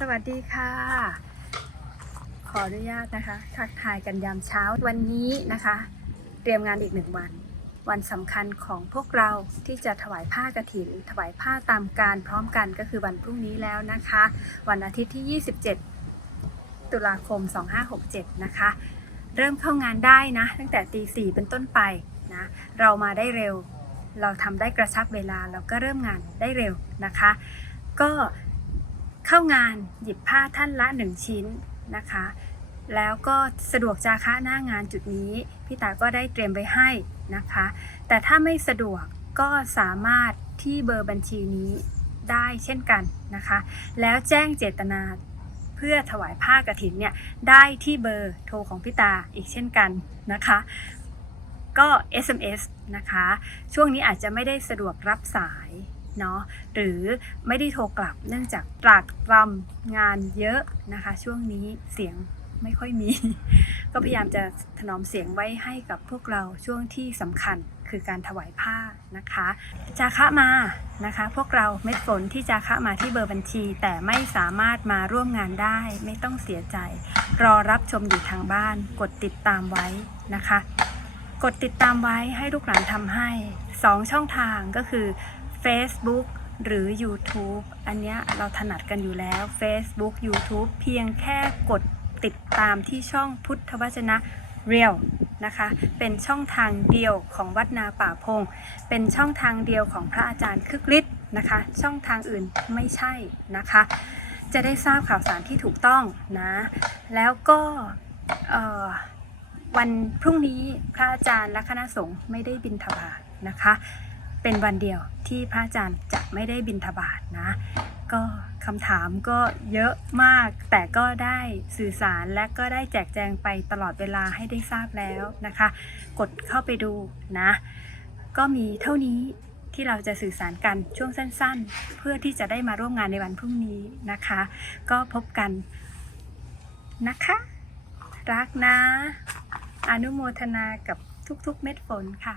สวัสดีค่ะ ขออนุญาตนะคะทักทายกันยามเช้าวันนี้นะคะ เตรียมงานอีกหนึ่งวัน วันสำคัญของพวกเราที่จะถวายผ้ากฐิน ถวายผ้าตามการพร้อมกันก็คือวันพรุ่งนี้แล้วนะคะ วันอาทิตย์ที่ 27 ตุลาคม 2567 นะคะ เริ่มเข้างานได้นะ ตั้งแต่ตีสี่เป็นต้นไปนะ เรามาได้เร็ว เราทำได้กระชับเวลาเราก็เริ่มงานได้เร็วนะคะ ก็ เข้างานหยิบผ้าท่านละหนึ่งชิ้นนะคะ แล้วก็สะดวกจาคะหน้างานจุดนี้ พี่ตาก็ได้เตรียมไว้ให้นะคะ แต่ถ้าไม่สะดวกก็สามารถที่เบอร์บัญชีนี้ได้เช่นกันนะคะ แล้วแจ้งเจตนาเพื่อถวายผ้ากฐินเนี่ยได้ที่เบอร์โทรของพี่ตาอีกเช่นกันนะคะ ก็ SMS นะคะ ช่วงนี้อาจจะไม่ได้สะดวกรับสาย เนาะหรือไม่ได้โทรกลับเนื่องจากตรากตรำงานเยอะนะคะ ช่วงนี้เสียงไม่ค่อยมี ก็พยายามจะถนอมเสียงไว้ให้กับพวกเราช่วงที่สำคัญคือการถวายผ้านะคะ จาคะมานะคะ พวกเราเม็ดฝนที่จาคะมาที่เบอร์บัญชี แต่ไม่สามารถมาร่วมงานได้ ไม่ต้องเสียใจ รอรับชมอยู่ทางบ้าน กดติดตามไว้นะคะ กดติดตามไว้ให้ลูกหลานทำให้ 2 ช่องทางก็คือ Facebook หรือ YouTube อันเนี้ยเราถนัดกันอยู่แล้ว Facebook YouTube เพียงแค่กดติดตามที่ช่องพุทธวจนะเรียวนะคะ เป็นช่องทางเดียวของวัดนาป่าพง เป็นช่องทางเดียวของพระอาจารย์คึกฤทธิ์นะคะ ช่องทางอื่นไม่ใช่นะคะ จะได้ทราบข่าวสารที่ถูกต้องนะ แล้วก็วันพรุ่งนี้พระอาจารย์และคณะสงฆ์ไม่ได้บินทบาทนะคะ เป็นวันเดียวที่พระอาจารย์จะไม่ได้บินทบาทนะ ก็คำถามก็เยอะมาก แต่ก็ได้สื่อสารและก็ได้แจกแจงไปตลอดเวลาให้ได้ทราบแล้วนะคะ กดเข้าไปดูนะ ก็มีเท่านี้ที่เราจะสื่อสารกันช่วงสั้น ๆ เพื่อที่จะได้มาร่วมงานในวันพรุ่งนี้นะคะ ก็พบกันนะคะ รักนะ อนุโมทนากับทุกๆเม็ดฝนค่ะ